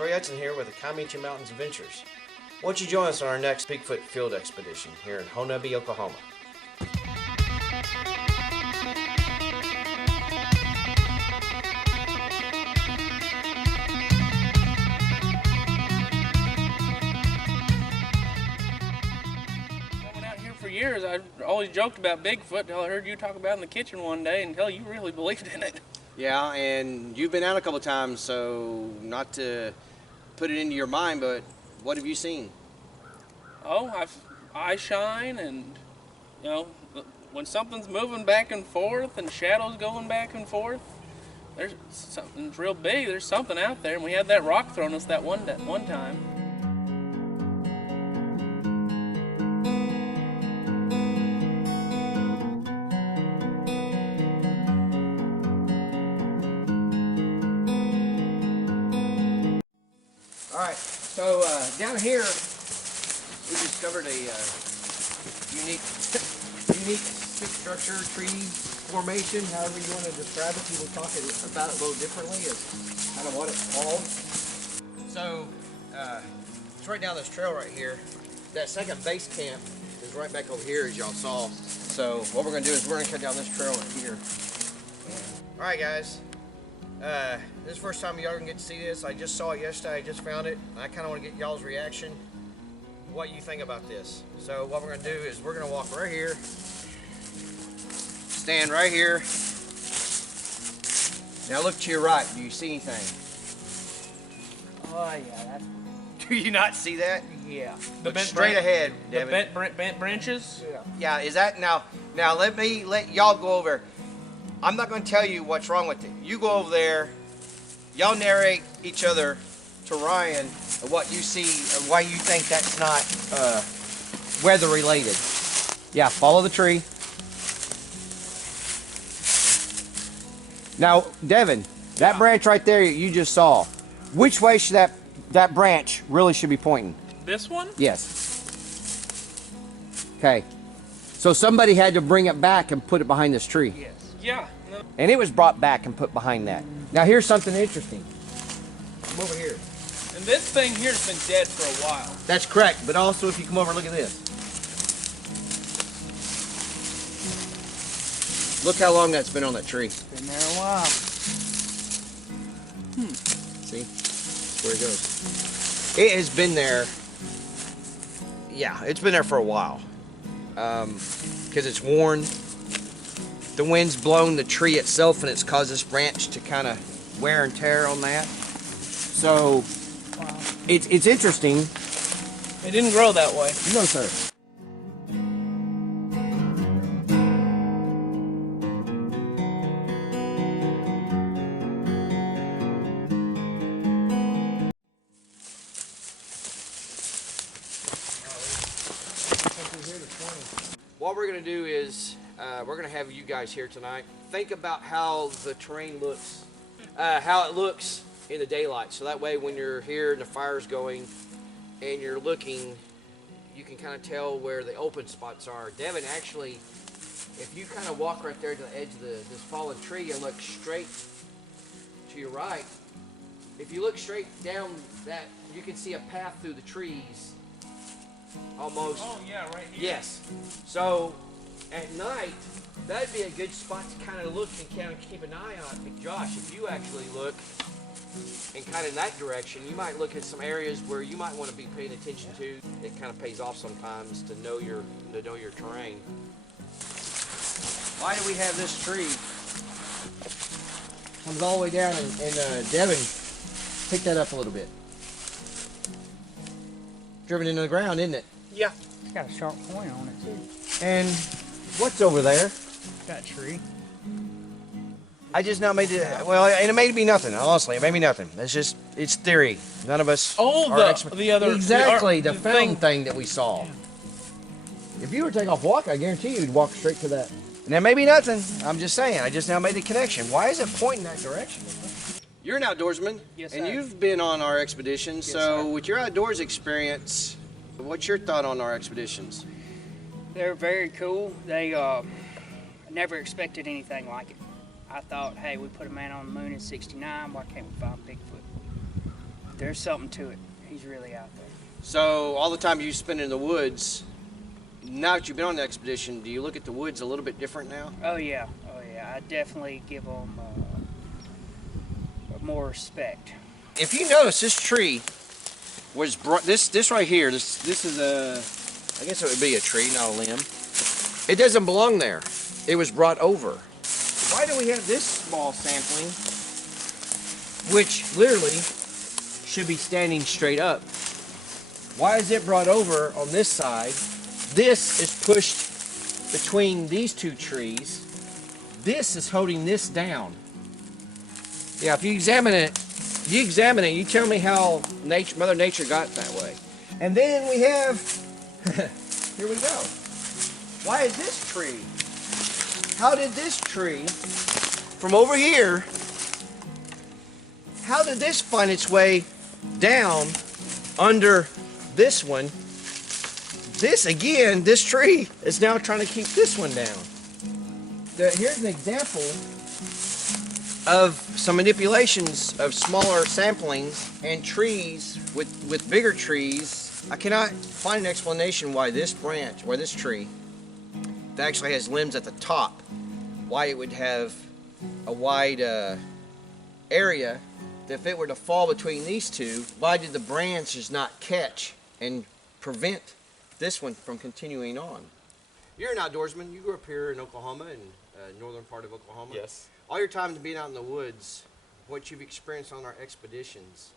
Troy Hudson here with the Kiamichi Mountains Adventures. Won't you join us on our next Bigfoot Field expedition here in Honobiaoklachito, Oklahoma. I've been out here for years. I always joked about Bigfoot until I heard you talk about it in the kitchen one day and tell you really believed in it. Yeah, and you've been out a couple times, so not to put it into your mind, but what have you seen? Oh, eye shine, and you know, when something's moving back and forth and shadows going back and forth, there's something real big. There's something out there, and we had that rock thrown us that one time. All right, so down here we discovered a unique stick structure, tree formation, however you want to describe it. People talk about it a little differently. It's kind of what it's called. So it's right down this trail right here. That second base camp is right back over here, as y'all saw. So what we're going to do is we're going to cut down this trail right here. All right, guys. This is the first time y'all can get to see this. I just saw it yesterday. I just found it. I kind of want to get y'all's reaction, what you think about this. So what we're going to do is we're going to walk right here, stand right here. Now look to your right. Do you see anything? Oh yeah, that's... Do you not see that? Yeah. Look straight ahead, The Devin. bent branches? Yeah. Yeah, is that now let y'all go over. I'm not going to tell you what's wrong with it. You go over there, y'all narrate each other to Ryan what you see and why you think that's not weather related. Yeah, follow the tree. Now, Devin, that branch right there you just saw, which way should that branch really should be pointing? This one? Yes. Okay. So somebody had to bring it back and put it behind this tree. Yes. Yeah. No. And it was brought back and put behind that. Now here's something interesting. Come over here. And this thing here's been dead for a while. That's correct, but also if you come over and look at this. Look how long that's been on that tree. Been there a while. See? That's where it goes. It has been there. Yeah, it's been there for a while. Because it's worn. The wind's blown the tree itself and it's caused this branch to kind of wear and tear on that. So Wow. it's interesting. It didn't grow that way. No, sir. What we're going to do is we're going to have you guys here tonight. Think about how the terrain looks, how it looks in the daylight. So that way when you're here and the fire's going and you're looking, you can kind of tell where the open spots are. Devin, actually, if you kind of walk right there to the edge of this fallen tree and look straight to your right, if you look straight down that, you can see a path through the trees almost. Oh yeah, right here. Yes. So at night, that'd be a good spot to kind of look and kind of keep an eye on. Josh, if you actually look and kind of in that direction, you might look at some areas where you might want to be paying attention to. It kind of pays off sometimes to know your terrain. Why do we have this tree? Comes all the way down, and Devin, pick that up a little bit. Driven into the ground, isn't it? Yeah. It's got a sharp point on it too. And what's over there? That tree. I just now made it, well, and it may be nothing, honestly, it may be nothing. It's theory. None of us Oh, are the other... Exactly, the thing. fountain thing that we saw. If you were to take off walk, I guarantee you'd walk straight to that. And that may be nothing, I'm just saying, I just now made the connection. Why is it pointing that direction? You're an outdoorsman, Yes, and sir. you've been on our expeditions, Yes, so sir. with your outdoors experience, what's your thought on our expeditions? They're very cool. They I never expected anything like it. I thought, hey, we put a man on the moon in '69. Why can't we find Bigfoot? there's something to it. He's really out there. So all the time you spend in the woods, now that you've been on the expedition, do you look at the woods a little bit different now? Oh yeah. I definitely give them more respect. If you notice, this tree was brought. This right here. This is a. I guess it would be a tree, not a limb. It doesn't belong there. It was brought over. Why do we have this small sampling, which literally should be standing straight up? Why is it brought over on this side? This is pushed between these two trees. This is holding this down. Yeah, if you examine it, you tell me how Mother Nature got that way. And then we have, here we go. Why is this tree? How did this tree, from over here, how did this find its way down under this one? This, again, this tree is now trying to keep this one down. Here's an example of some manipulations of smaller samplings and trees with bigger trees. I cannot find an explanation why this branch, why this tree, that actually has limbs at the top, why it would have a wide area. If it were to fall between these two, why did the branches not catch and prevent this one from continuing on? You're an outdoorsman. You grew up here in Oklahoma, in northern part of Oklahoma. Yes. All your time being out in the woods, what you've experienced on our expeditions,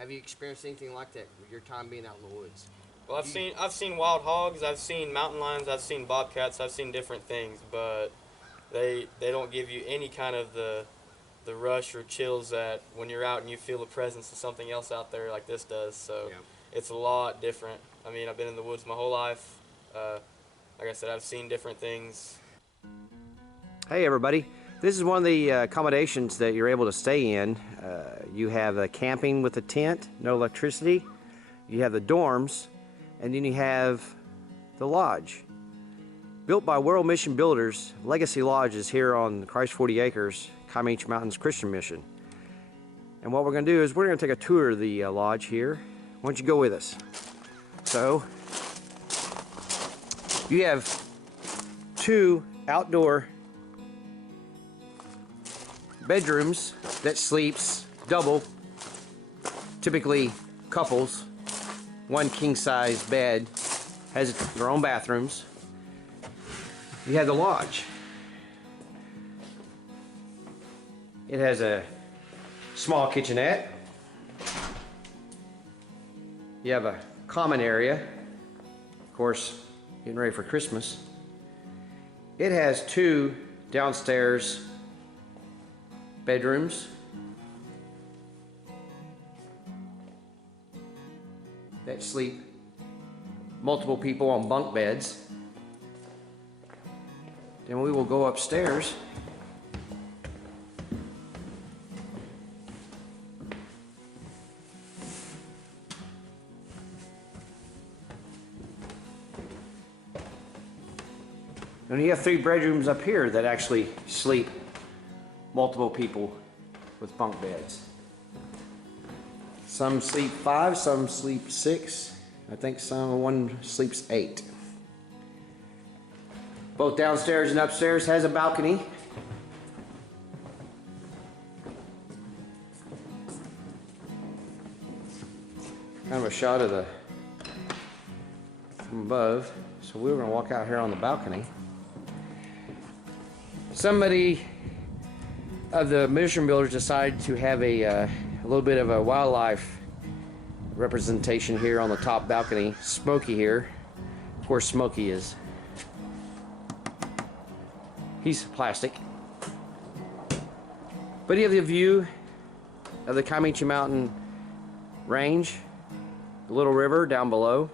have you experienced anything like that with your time being out in the woods? Well, I've seen wild hogs, I've seen mountain lions, I've seen bobcats, I've seen different things, but they don't give you any kind of the rush or chills that when you're out and you feel the presence of something else out there like this does. So Yeah. It's a lot different. I mean, I've been in the woods my whole life. Like I said, I've seen different things. Hey everybody, this is one of the accommodations that you're able to stay in. You have camping with a tent, no electricity. You have the dorms, and then you have the lodge. Built by World Mission Builders, Legacy Lodge is here on Christ 40 Acres, Kiamichi Mountains Christian Mission. And what we're going to do is we're going to take a tour of the lodge here. Why don't you go with us? So, you have 2 outdoor bedrooms that sleeps double, typically couples. 1 king-size bed, has their own bathrooms. You have the lodge. It has a small kitchenette. You have a common area, of course, getting ready for Christmas. It has 2 downstairs bedrooms that sleep multiple people on bunk beds. Then we will go upstairs. And you have 3 bedrooms up here that actually sleep multiple people with bunk beds. Some sleep 5, some sleep 6. I think one sleeps 8. Both downstairs and upstairs has a balcony. Kind of a shot of the from above. So we were going to walk out here on the balcony. Somebody of the mission builders decided to have a little bit of a wildlife representation here on the top balcony. Smokey here. Of course, Smokey is. He's plastic. But you have the view of the Kiamichi Mountain range, the little river down below.